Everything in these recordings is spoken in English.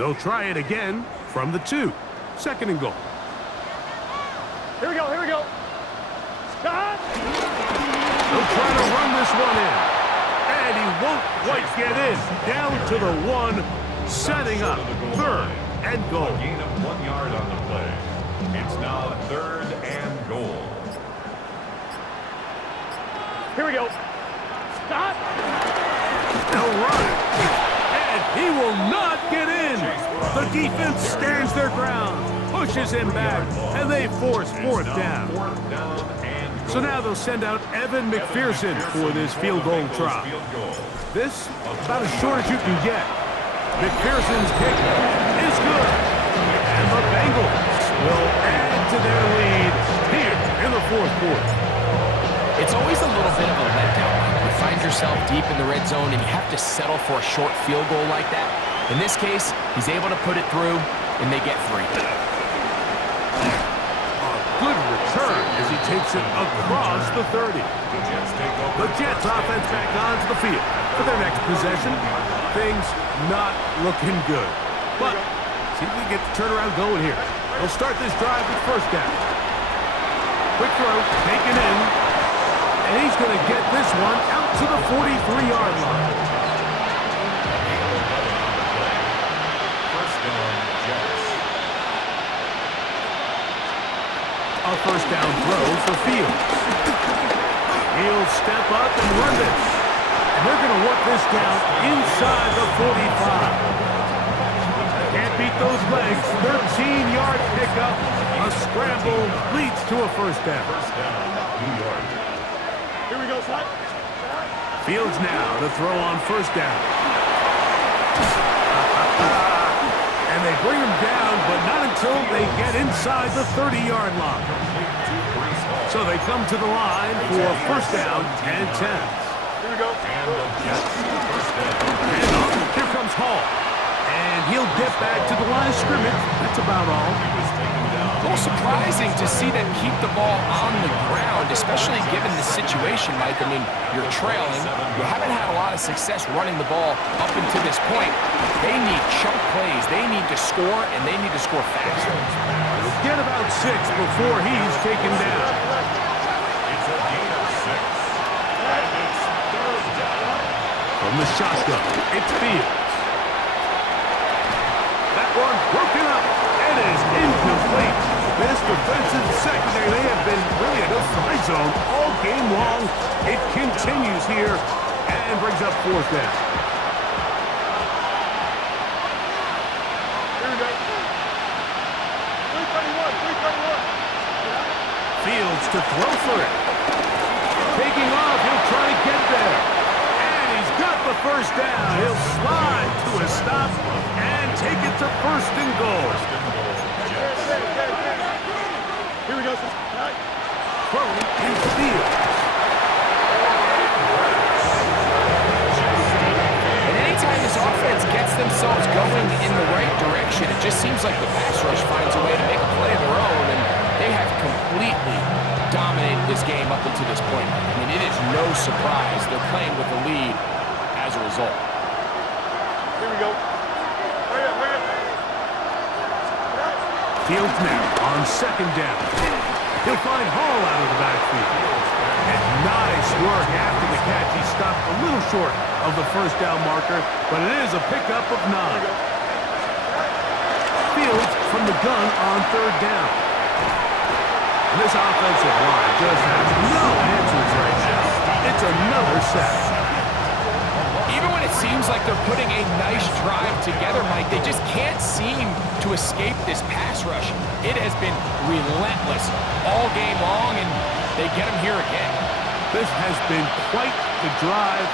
They'll try it again from the 2. 2nd and goal. Here we go, here we go. Stop! They'll try to run this one in. And he won't quite get in. Down to the 1, setting up 3rd and goal. A gain of 1 yard on the play. It's now 3rd and goal. Here we go. Stop! They'll run it. And he will not get in. The defense stands their ground, pushes him back, and they force 4th down. So now they'll send out Evan McPherson for this field goal try. This, about as short as you can get. McPherson's kick is good. And the Bengals will add to their lead here in the 4th quarter. It's always a little bit of a letdown. You find yourself deep in the red zone and you have to settle for a short field goal like that. In this case, he's able to put it through, and they get 3. Good return as he takes it across the 30. The Jets offense back onto the field for their next possession. Things not looking good. But see if we get the turnaround going here. They'll start this drive with 1st down. Quick throw, taken in. And he's going to get this one out to the 43-yard line. A 1st down throw for Fields. He'll step up and run this. And they're going to work this down inside the 45. Can't beat those legs. 13-yard pickup. A scramble leads to a 1st down. New York. Here we go, son. Fields now to throw on 1st down. And they bring him down, but not until they get inside the 30-yard line. So they come to the line for 1st down and 10. Here we go. And the Jets, 1st down. And off, here comes Hall. And he'll get back to the line of scrimmage. That's about all. A little surprising to see them keep the ball on the ground, especially given the situation, Mike. I mean, you're trailing. You haven't had a lot of success running the ball up until this point. They need chunk plays. They need to score, and they need to score fast. He'll get about 6 before he's taken down. It's a gain of 6. And it's 3rd down. From the shotgun, it's Fields. That one broken up. It is incomplete. This defensive secondary, they have been really in a fly zone all game long. It continues here and brings up 4th down. Here we go. 331. Fields to throw for it. Taking off, he'll try to get there. And he's got the 1st down. He'll slide to a stop and take it to 1st and goal. Here we go, son. Throwing is Fields. And anytime this offense gets themselves going in the right direction, it just seems like the pass rush finds a way to make a play of their own, and they have completely dominated this game up until this point. I mean, it is no surprise they're playing with the lead as a result. Here we go. Hurry up, hurry up. Fields now on 2nd down. He'll find Hall out of the backfield. And nice work after the catch. He stopped a little short of the 1st down marker, but it is a pickup of 9. Fields from the gun on 3rd down. And this offensive line just has no answers right now. It's another sack. Even when it seems like they're putting a nice drive together, Mike, they just can't seem to escape this pass rush. It has been relentless all game long, and they get them here again. This has been quite the drive.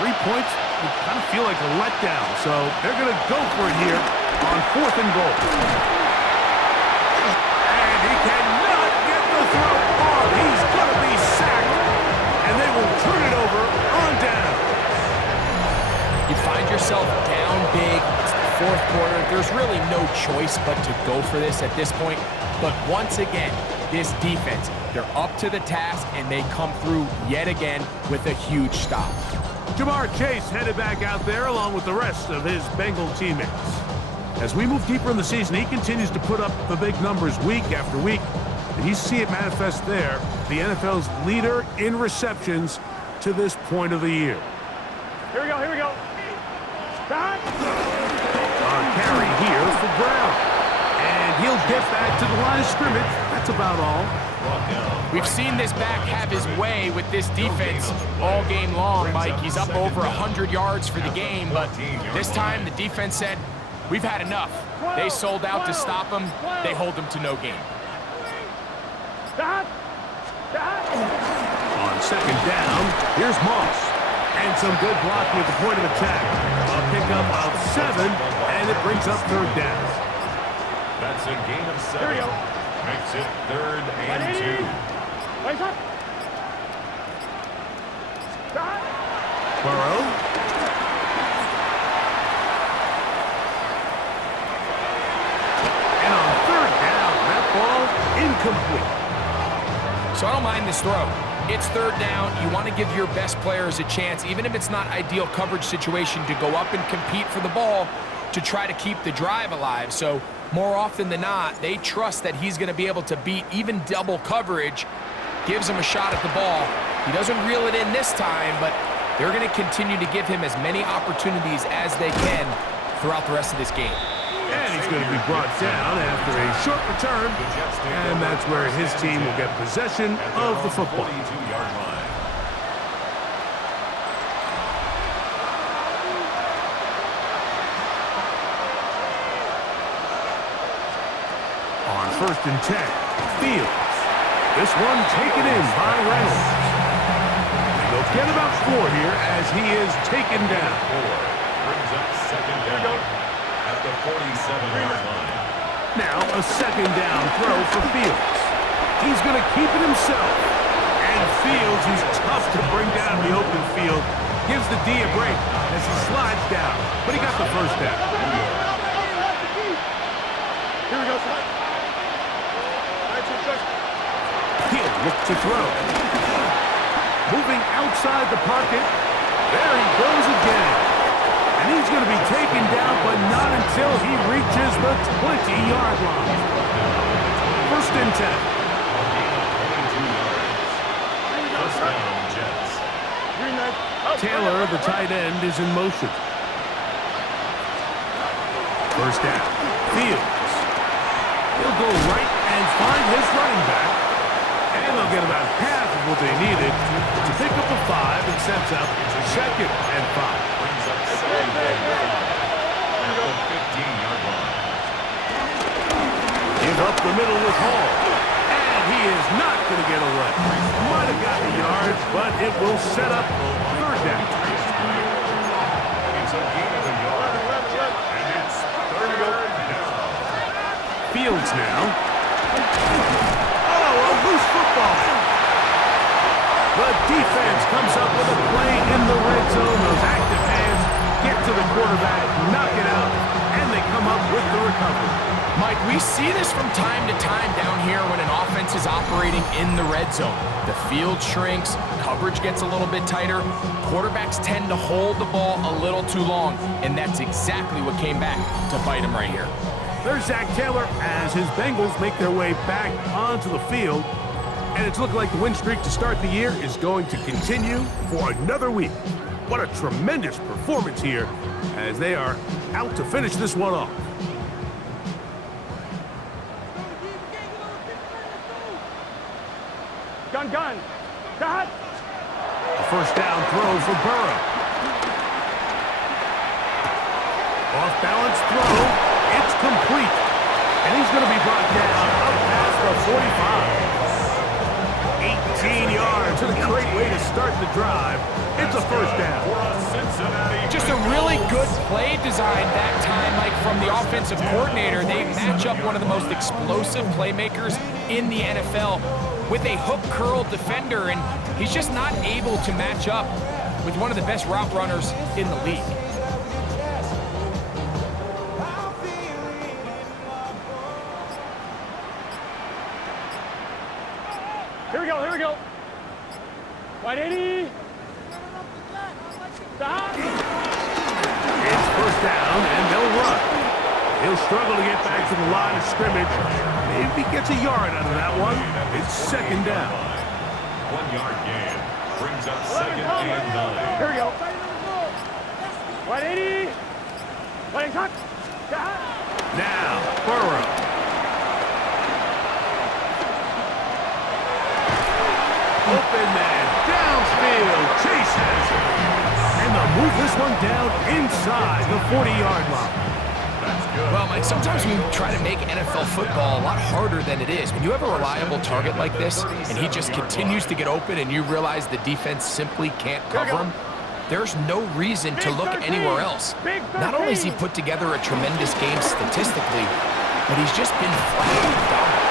3 points would kind of feel like a letdown, so they're going to go for it here on 4th and goal. And he cannot get the throw off. He's going to be sacked, and they will turn it over on down. You find yourself down big. It's the 4th quarter. There's really no choice but to go for this at this point. But once again, this defense, they're up to the task, and they come through yet again with a huge stop. Jamar Chase headed back out there along with the rest of his Bengal teammates. As we move deeper in the season, he continues to put up the big numbers week after week. And you see it manifest there, the NFL's leader in receptions to this point of the year. Here we go, here we go. Stop. Carry here for Brown. And he'll get back to the line of scrimmage. That's about all. We've seen this back have his way with this defense all game long, Mike. He's up over 100 yards for the game, but this time the defense said, we've had enough. They sold out to stop him. They hold him to no gain. Stop. Stop. On second down, here's Moss. And some good blocking at the point of attack. A pickup of 7, and it brings up third down. That's a gain of 7. Here we go. Makes it 3rd and 2. Wait up. Stop. Burrow. And on third down, that ball incomplete. So I don't mind this throw. It's third down. You want to give your best players a chance, even if it's not ideal coverage situation, to go up and compete for the ball to try to keep the drive alive. So more often than not, they trust that he's going to be able to beat even double coverage, gives him a shot at the ball. He doesn't reel it in this time, but they're going to continue to give him as many opportunities as they can throughout the rest of this game. And he's going to be brought down after a short return, and that's where his team will get possession of the football. 42-yard line. On 1st and 10, Fields. This one taken in by Reynolds. And they'll get about 4 here as he is taken down. 4 brings up 2nd down at the 47-yard line. Now a 2nd down throw for Fields. He's going to keep it himself. And Fields, who's tough to bring down in the open field, gives the D a break as he slides down. But he got the first down. Here we go, son. He'll look to throw. Moving outside the pocket. There he goes again. And he's going to be taken down, but not until he reaches the 20-yard line. 1st and 10. First down, Jets. Taylor, the tight end, is in motion. First down. Fields. He'll go right and find his running back. And they'll get about half of what they needed to pick up a 5 and sets up 2nd and 5. Brings up 2nd and 5 at the 15-yard line. Give up the middle with Hall. And he is not going to get away. Might have got the yard, but it will set up 3rd down. It's a gain of a yard. And it's 3rd down. Fields now. Oh, a loose football. The defense comes up with a play in the red zone. Those active hands get to the quarterback, knock it out, and they come up with the recovery. Mike, we see this from time to time down here when an offense is operating in the red zone. The field shrinks, coverage gets a little bit tighter, quarterbacks tend to hold the ball a little too long, and that's exactly what came back to bite him right here. There's Zach Taylor as his Bengals make their way back onto the field. And it's looking like the win streak to start the year is going to continue for another week. What a tremendous performance here as they are out to finish this one off. Gun. Stop. A 1st down throw for Burrow. Off balance throw. It's complete. And he's going to be brought down up past the 45. 18 yards. And a great way to start the drive. It's a 1st down. Just a really good play design that time, Mike, from the offensive coordinator. They match up one of the most explosive playmakers in the NFL with a hook curl defender, and he's just not able to match up with one of the best route runners in the league. Here we go. 180. Stop. It's 1st down, and they'll run. He'll struggle to get back to the line of scrimmage. Maybe gets a yard out of that one. It's second down. 1 yard gain. Brings up second and 9. Here we go. 180. 180. Now, Burrow. Open man, downfield. Chase has it. And they'll move this one down inside the 40-yard line. Well, Mike, sometimes we try to make NFL football a lot harder than it is. When you have a reliable target like this, and he just continues to get open, and you realize the defense simply can't cover him, there's no reason to look anywhere else. Not only has he put together a tremendous game statistically, but he's just been flat out dominant.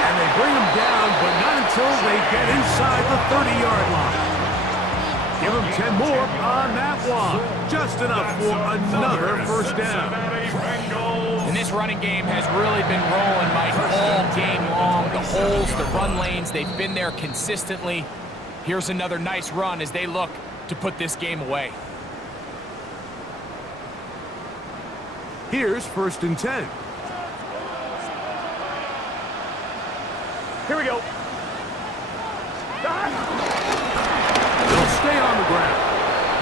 And they bring him down, but not until they get inside the 30-yard line. Give him 10 more on that one. Just enough for another first down. And this running game has really been rolling, Mike, all game long. The holes, the run lanes, they've been there consistently. Here's another nice run as they look to put this game away. Here's 1st and 10. Here we go. They'll stay on the ground.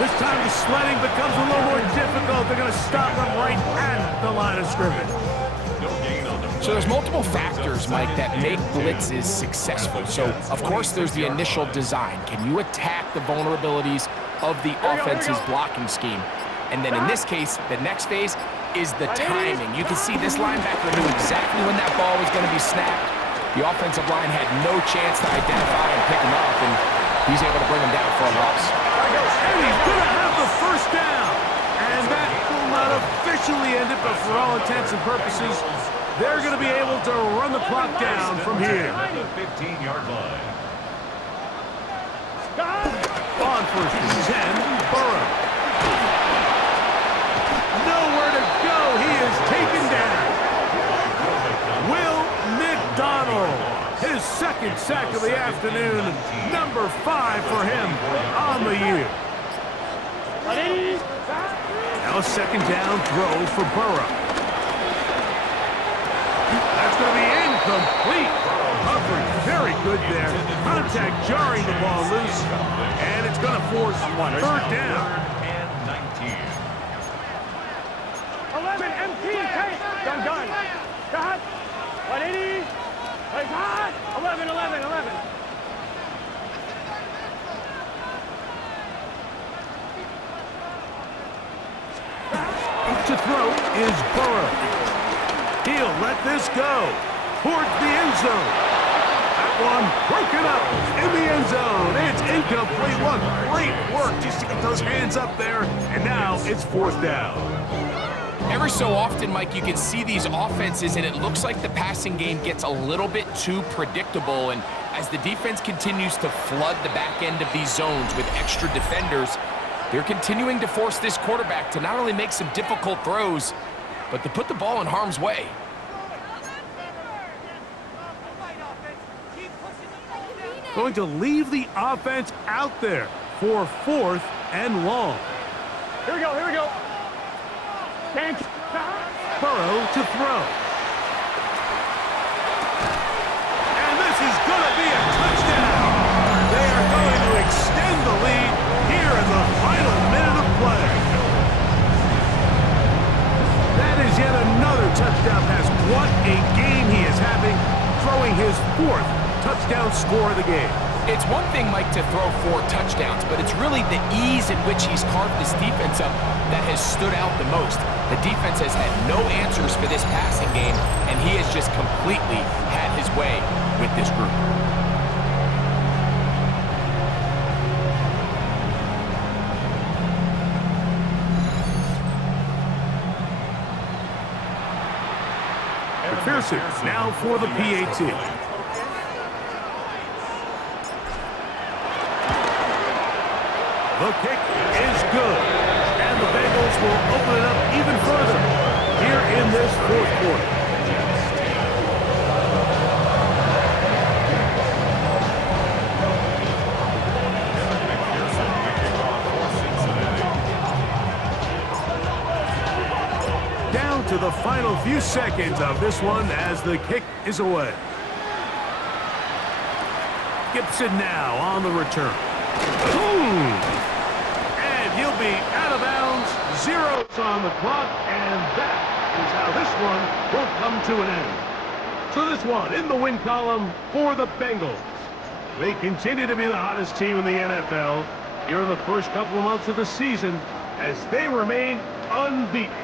This time the sledding becomes a little more difficult. They're going to stop them right at the line of scrimmage. So there's multiple factors, Mike, that make blitzes successful. So, of course, there's the initial design. Can you attack the vulnerabilities of the offense's blocking scheme? And then in this case, the next phase is the timing. You can see this linebacker knew exactly when that ball was going to be snapped. The offensive line had no chance to identify and pick him up, and he's able to bring him down for a loss. And he's going to have the first down. And that will not officially end it, but for all intents and purposes, they're going to be able to run the clock down from here. The 15-yard line. On 1st and 10, Burrow. Nowhere to go. He is taken down. Will McDonald, his second sack of the afternoon, number 5 for him on the year. Now a second down throw for Burrow. That's going to be incomplete. Coverage very good there. Contact jarring the ball loose, and it's going to force 3rd down. And 19. 11, MT, take. Done. Got. 180. 11, 11, 11. To throw is Burrow. He'll let this go towards the end zone. That one broken up in the end zone. It's incomplete. What great work just to get those hands up there. And now it's 4th down. Every so often, Mike, you can see these offenses, and it looks like the passing game gets a little bit too predictable. And as the defense continues to flood the back end of these zones with extra defenders, they're continuing to force this quarterback to not only make some difficult throws, but to put the ball in harm's way. Going to leave the offense out there for 4th and long. Here we go. Thanks. Burrow to throw. And this is going to be a touchdown. They are going to extend the lead here in the final minute of play. That is yet another touchdown pass. What a game he is having, throwing his 4th touchdown score of the game. It's one thing, Mike, to throw 4 touchdowns, but it's really the ease in which he's carved this defense up that has stood out the most. The defense has had no answers for this passing game, and he has just completely had his way with this group. McPherson now for the PAT. The kick is good, and the Bengals will open it up even further here in this 4th quarter. Down to into the final few seconds of this one as the kick is away. Gibson now on the return. Boom! And he'll be out of bounds. Zeros on the clock, and that is how this one will come to an end. So this one in the win column for the Bengals. They continue to be the hottest team in the NFL here in the first couple of months of the season as they remain unbeaten.